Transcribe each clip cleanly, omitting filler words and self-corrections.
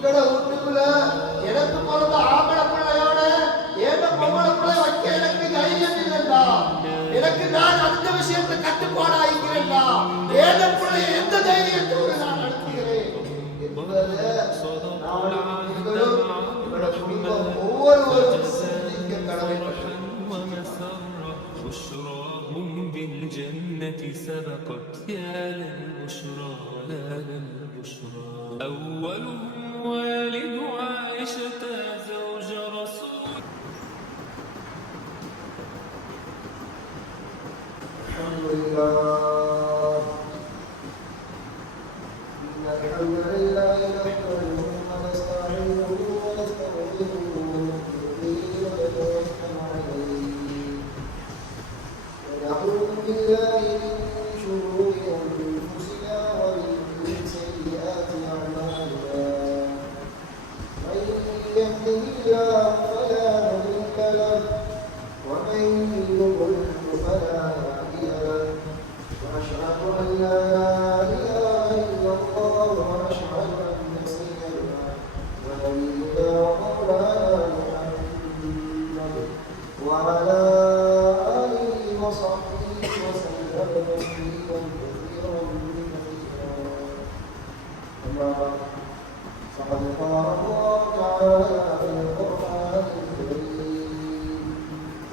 எங்கட வீட்டுக்குள்ள எனக்கு பிறந்த ஆம்பளை பிள்ளையோட ஏன் பொம்பளை பிள்ளை வைக்க எனக்கு தைரியம் இல்லைண்டா, எனக்கு நான் அந்த விஷயத்தை கட்டுப்பாடு ஆகிக்கிறேன்டா, ஏன் பிள்ளை எந்த தைரியத்தோடு நான் நடத்துகிறேன் என்பதை ஒவ்வொருவரும் சிந்திக்க கடமைப்பட்டது. بالجنة سبقت يا للبشرى يا للبشرى أولهم والد عائشة زوج رسول. الحمد لله إن الحمد لله نحمده ونستعينه ونستغفره ونؤمن به ونتوكل عليه ونعوذ بالله من شرور أنفسنا ومن سيئات أعمالنا من يهده الله فلا مضل له ومن يضلل فلا هادي له وأشهد أن لا إله إلا الله وأشهد أن سيدنا ونبينا ومولانا محمد وعلى وصحبه وسلم تسليما كثيرا أما بعد فقد قال الله تعالى في القرآن الكريم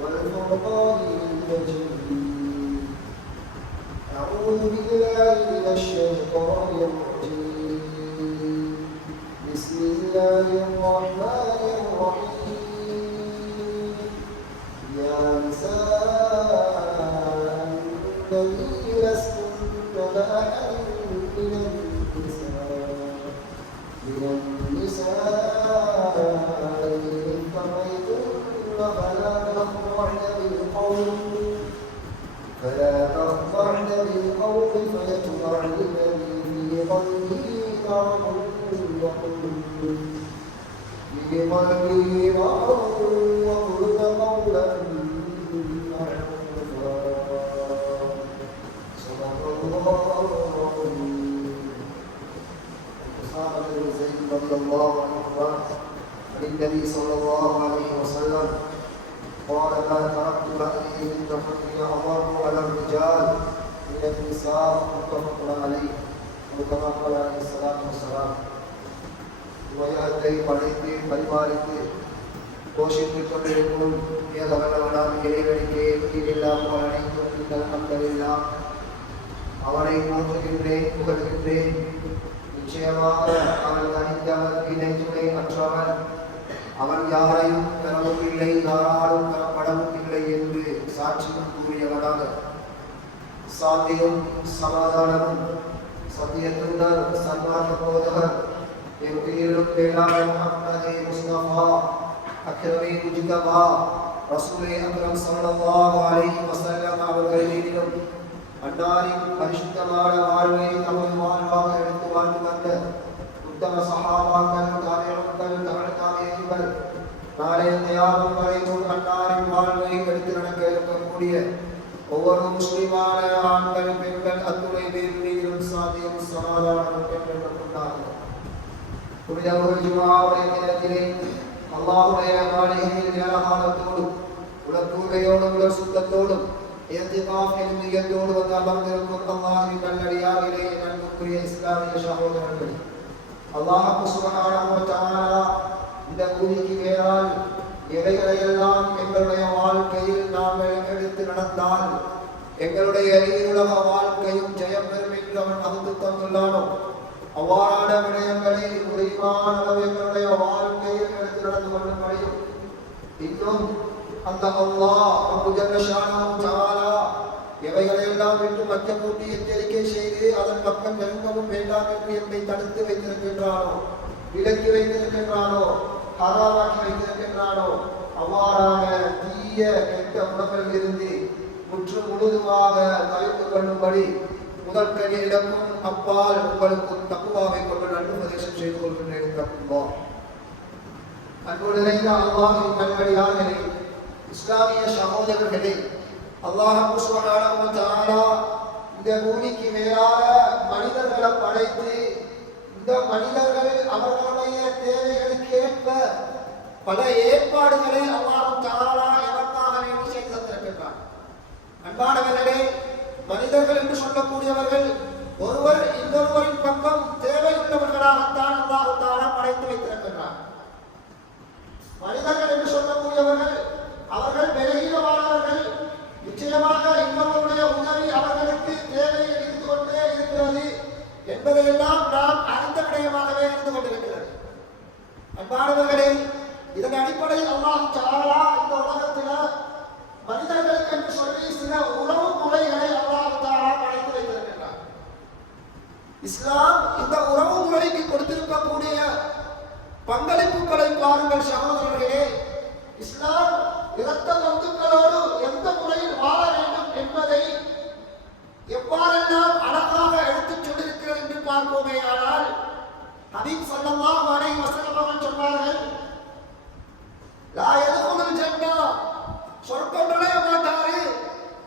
والفرقان المجيد أعوذ بالله من الشيطان الرجيم بسم الله الرحمن الرحيم يا نساء النبي لستن كأحد من النساء إن اتقيتن فلا تخضعن بالقول فيطمع الذي في قلبه مرض وقلن قولا معروفا. صدق الله العظيم. أسامة بن زيد رضي الله عنه عن النبي صلى الله عليه وسلم قال ما تركت رأيي من تفكير أضر على الرجال من النساء متفق عليه كما قال عليه الصلاة والسلام. உலகத்தை படைத்து பரிமாறித்து போஷித்துக் கொண்டிருக்கும் ஏகவல்லவனாம் இறைவனுக்கே ஈடில்லாமல் அனைத்தும் அல்ஹம்துலில்லாஹ். அவனை போற்றுகின்றேன், புகழ்கின்றேன். நிச்சயமாக அவன் தனித்தவன், இணை துணை அற்றவன். அவன் யாரையும் பெறவும் இல்லை, யாராலும் பெறப்படவும் இல்லை என்று சாட்சியம் கூறியவனாக சாந்தியும் சமாதானமும் சத்தியத்துடன் சன்மார்க்க போதகர் எங்களும் பேரான முஹம்மதே முஸ்தபா அக்ரமே முஜ்தபா ரசூலே அக்ரம் ஸல்லல்லாஹு அலைஹி வஸல்லம் அவர்களிடம் அன்னாரின் பரிசுத்தமான வாழ்வை தமது வாழ்வாக எடுத்து வாழ்ந்து வந்த உத்தம சஹாபாக்கள், தாபிஈன்கள், தபஅ நாளைய தியாகம் வரைக்கும் அன்னாரின் வாழ்வை எடுத்து நடக்க இருக்கக்கூடிய ஒவ்வொரு முஸ்லிமான ஆண்கள் பெண்கள் அத்துணை பேர் மீதும் சாந்தியும் சமாதானமும் பெற்றுக்கொண்டார்கள். புனிதமுல் ஜும்ஆவுடைய தினத்திலே அல்லாஹ்வுடைய மாளிகையில் ஏராளமானத்தோடும் உலகூகையோடும் உலக சுத்தத்தோடும் இஹ்திகாஃப் எனும் நியத்தோடு வந்து அமர்ந்திருக்கும் அல்லாஹ்வின் நல்லடியார்களே, அன்புக்குரிய இஸ்லாமிய சகோதரர்களே, அல்லாஹ் சுப்ஹானஹு வ தஆலா இந்த பூமிக்கு மேலால் எவைகளையெல்லாம் எங்களுடைய வாழ்க்கையில் நாங்கள் எடுத்து நடந்தால் எங்களுடைய உலக வாழ்க்கையும் ஜெயம் பெறும் என்று அவன் அகுத்து தந்துள்ளானோ அவ்வாறான விடயங்களை முடிவான அளவு எங்களுடைய வாழ்க்கையில் எடுத்து நடந்து கொள்ளும்படியும் இன்னும் அந்த அல்லாஹ் ரப்பு ஜல்ல ஷானஹு தஆலா எவைகளையெல்லாம் என்று மற்றக்கூட்டி எச்சரிக்கை செய்து அதன் பக்கம் நெருங்கவும் வேண்டாம் என்று என்னை தடுத்து வைத்திருக்கின்றானோ, விலக்கி வைத்திருக்கின்றானோ, ஹராமாக்கி வைத்திருக்கின்றானோ அவ்வாறான தீய கெட்ட உணவில் இருந்து முற்று முழுதுமாக தவிர்த்து கொள்ளும்படி முதற்கனியிடமும் அப்பால் உங்களுக்கும் தக்குவாவை கொண்டு நன்கு உபதேசம் செய்து கொள்கின்றேன். அன்பு நிறைந்த அல்லாஹ்வின் நல்லடியார்களே, இஸ்லாமிய சகோதரர்களே, அல்லாஹ் சுப்ஹானஹு வ தஆலா இந்த பூமிக்கு மேலாக மனிதர்களை படைத்து இந்த மனிதர்கள் அவர்களுடைய பல ஏற்பாடுகளை அல்லாஹ் தஆலா எதற்காக வேண்டி செய்து தந்திருக்கின்றார். அன்பானவர்களே, மனிதர்கள் என்று சொல்லக்கூடியவர்கள் ஒருவர் இன்னொருவரின் பக்கம் தேவையுள்ளவர்களாகத்தான் அல்லாஹ் தஆலா படைத்து வைத்திருக்கின்றார். மனிதர்கள் என்று சொல்லக்கூடியவர்கள் அவர்கள் பலகீனமானவர்கள். நிச்சயமாக இன்னொருவருடைய உதவி அவர்களுக்கு தேவையை இருந்து கொண்டே இருக்கிறது என்பதையெல்லாம் நாம் அறிந்த விடயமாகவே இருந்து கொண்டிருக்கிறது. அன்பானவர்களே, இதன் அடிப்படையில் அல்லாஹ் தஆலா இந்த உலகத்தில் மனிதர்களுக்கு என்று சொல்லி சில உறவு முறைகளை அல்லாஹ் தஆலா படைத்து வைத்திருக்கிறார். இஸ்லாம் இந்த உறவு முறைக்கு கொடுத்திருக்கக்கூடிய பங்களிப்புகளை பாருங்கள் சகோதரர்களே. இஸ்லாம் இரத்த பந்துக்களோடு எந்த முறையில் வாழ வேண்டும் என்பதை எவ்வாறெல்லாம் அழகாக எடுத்துச் சொல்லியிருக்கிறது என்று பார்ப்போமே. ஆனால் ஹபீப் ஸல்லல்லாஹு அலைஹி வஸல்லம் அவர்கள் சொன்னார்கள், லா யதுகுலுல் ஜன்னah, சொர்க்கம் நுழைய மாட்டாரு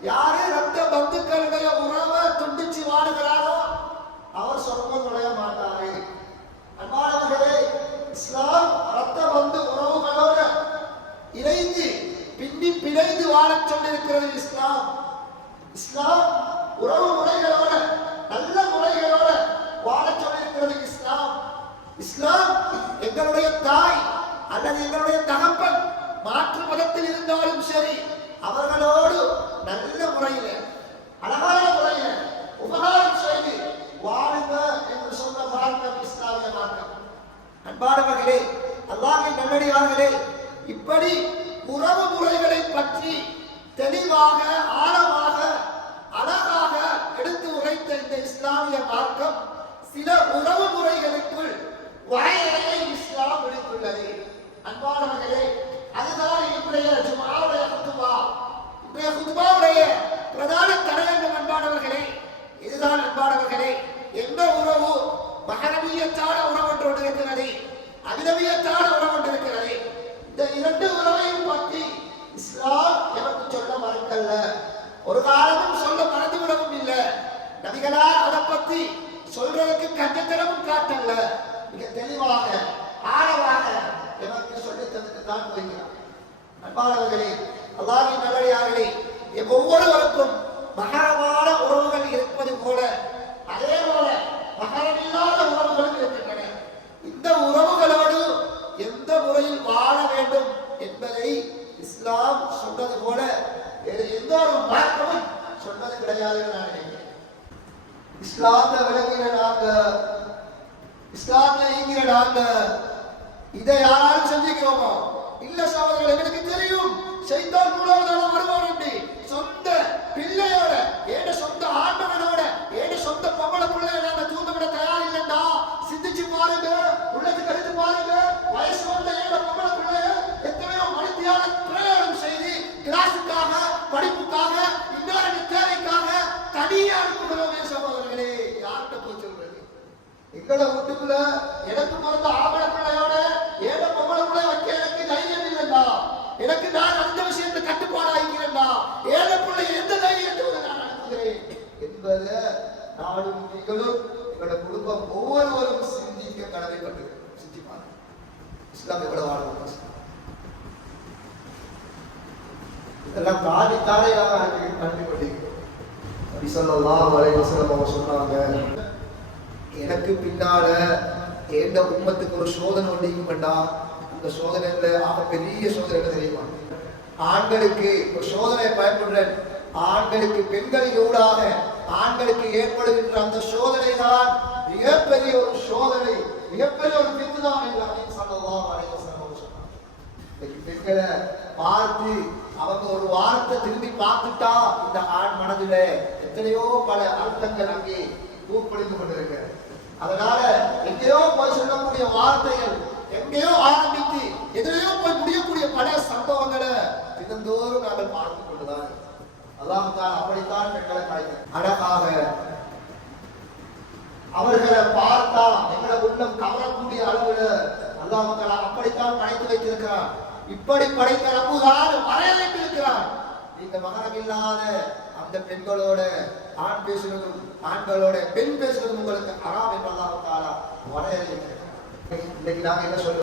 யாரு இரத்த பந்துக்களுடைய உறவை துண்டிச்சு வாழுகிறாரோ அவர் சொர்க்கம் நுழைய மாட்டாரு. அன்பானவர்களே, இஸ்லாம் இரத்த பந்து உறவுகளோடு இணைந்து பின்னி பிணைந்து வாழச் சொல்லியிருக்கிறது. இஸ்லாம் உறவு முறைகளோட நல்ல முறைகளோட வாழச் சொல்லியிருக்கிறது. இஸ்லாம் எங்களுடைய தாய் அல்லது எங்களுடைய தகப்பன் மாற்று மதத்தில் இருந்தாலும் சரி, அவர்களோடு நல்ல முறையில அழகான முறையில உபகாரம் செய்து வாழுங்க என்று சொன்ன மார்க்கம் இஸ்லாமிய மார்க்கம். அன்பானவர்களே, அல்லாஹ்வின் நல்லடியார்களே, இப்படி உறவு முறைகளை பற்றி தெளிவாக ஆழமாக அழகாக எடுத்து உரைத்த இந்த இஸ்லாமிய மார்க்கம் சில உறவு முறைகளுக்குள் வரையறையை இஸ்லாம் விடுத்துள்ளது. அன்பானவர்களே, அதுதான் இன்றைய ஜும்ஆவுடைய குத்பா. இன்றைய குத்பாவுடைய பிரதான தலையங்கம். அன்பானவர்களே, இதுதான் அன்பானவர்களே, எந்த உறவு மஹரமியத்தான உறவு ஒன்று இருக்கிறது, அபிதவியத்தான உறவு ஒன்று இருக்கிறது. இந்த இரண்டு உறவையும் பற்றி இஸ்லாம் எனக்கு சொல்ல மறுக்கல்ல, ஒரு காலமும் சொல்ல மறந்துவிடவும் இல்லை. நபிகளார் அதை பற்றி சொல்றதுக்கு கஞ்சத்தனமும் காட்டல்ல, மிக தெளிவாக ஆழமாக எனக்கு சொல்லி தந்துட்டு தான் போகிறார். அன்பானவர்களே, அல்லாஹ்வின் நல்லடியார்களே, ஒவ்வொருவருக்கும் மகரமான உறவுகள் இருப்பது போல அதே போல மகரமில்லாத உறவுகளும் இருக்கின்றன. இந்த உறவுகளோடு எந்த முறையில் வாழ வேண்டும் என்பதை இஸ்லாம் சொன்னது போல எந்த ஒரு மாற்றமும் சொன்னது கிடையாது. நான் நினைக்கிறேன் இஸ்லாத்தை விளங்கின நாங்க, இஸ்லாத்துல ஈங்கிற நாங்க இதை யாராலும் செஞ்சுக்கிறோமோ இல்ல சகோதரர்கள், எங்களுக்கு தெரியும் ஷைத்தான் மூலமாக வருவார் என்று. சொந்த பிள்ளையோட ஏட சொந்த ஆண்டவனோட ஏட சொந்த பொம்பளை பிள்ளைய நாங்க தூங்க விட தயார் இல்லைண்டா. சிந்திச்சு பாருங்க, உள்ளத்துக்கு எடுத்து பாருங்க. வயசு வந்த ஏட பொம்பளை பிள்ளைய எத்தனையோ மணித்தியான பிரயோகம் செய்து கிளாஸுக்காக படிப்புக்காக இன்னொரு தேவைக்காக தனியா அனுப்புகிறோமே சகோதரர்களே. யார்கிட்ட போய் சொல்றது? எங்களை வீட்டுக்குள்ள எனக்கு பிறந்த ஆம்பளை பிள்ளையோட ஏட பொம்பளை பிள்ளை வைக்க எனக்கு தைரியம் இல்லைண்டா. எனக்கு நான் அந்த விஷயத்தை கட்டுப்பாடு ஆகிக்கிறேன்டா. ஏழை பிள்ளை எந்த தைரியத்தோடு நான் அனுப்புகிறேன் என்பதை நானும் நீங்களும் எங்களோட குடும்பம் ஒவ்வொருவரும் சிந்திக்க கடமைப்பட்டு சிந்திப்பாங்க. இஸ்லாம் எவ்வளவு ஆளும் இதெல்லாம் தாண்டி தாழையாக அனுப்பி கொண்டிருக்கிறோம். நபி ஸல்லல்லாஹு அலைஹி வஸல்லம் அவங்க சொன்னாங்க, எனக்கு பின்னால எந்த உம்மத்துக்கு ஒரு சோதனை ஒன்றிக்குமெண்டா, இந்த சோதனையில ஆக பெரிய சோதனை என்ன தெரியுமா? ஆண்களுக்கு ஒரு சோதனை பயப்படுறேன். ஆண்களுக்கு பெண்களின் ஊடாக ஆண்களுக்கு ஏற்படுகின்ற அந்த சோதனை தான் மிகப்பெரிய ஒரு சோதனை, மிகப்பெரிய ஒரு பித்துதான் என்று அப்படின்னு ஸல்லல்லாஹு அலைஹி வஸல்லம் சொன்னாங்க. பெண்களை பார்த்து அவங்க ஒரு வார்த்தை திரும்பி பார்த்துட்டா இந்த ஆண் மனதில எத்தனையோ பல அர்த்தங்கள் அங்கே பூப்பொழிந்து கொண்டிருக்கிறது. அதனால எங்கேயோ போய் சொல்லக்கூடிய வார்த்தைகள் எங்கேயோ ஆரம்பித்து எதிரையோ போய் முடியக்கூடிய பல சம்பவங்களை தினந்தோறும் நாங்கள் பார்த்து கொண்டுதான். அல்லாஹ் அப்படித்தான் பெண்களை படைக்கிறார். அழகாக அவர்களை பார்த்தா எங்களை உள்ளம் கவரக்கூடிய அளவுல அல்லாஹ் அப்படித்தான் படைத்து வைத்திருக்கிறார். இப்படி படைத்த ரப்புதான் வரையறைத்து இருக்கிறார். இந்த மகரம் இல்லாத அந்த பெண்களோட ஆண் பேசுவதும் ஆண்களோட பெண் பேசுவதும் உங்களுக்கு ஹராம் என்று அல்லாஹ் தஆலா வரையறை. இன்னைக்கு நாங்க என்ன சொல்றோம்?